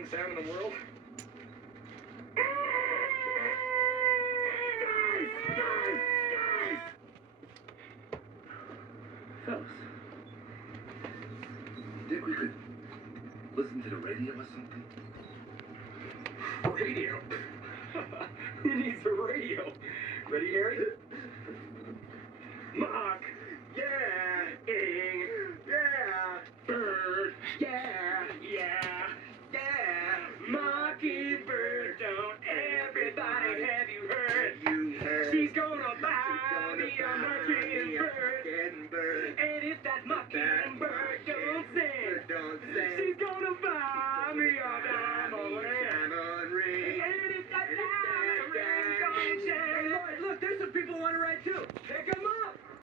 annoying sound in the world? Fellas, think we could listen to the radio or something? Radio? Who needs a radio? Ready, Harry? Mock. Yeah. Ing. Yeah. Bird. Yeah. Yeah. Yeah. Mockingbird. Don't everybody have you heard? She's gonna buy me a mockingbird. And if that mockingbird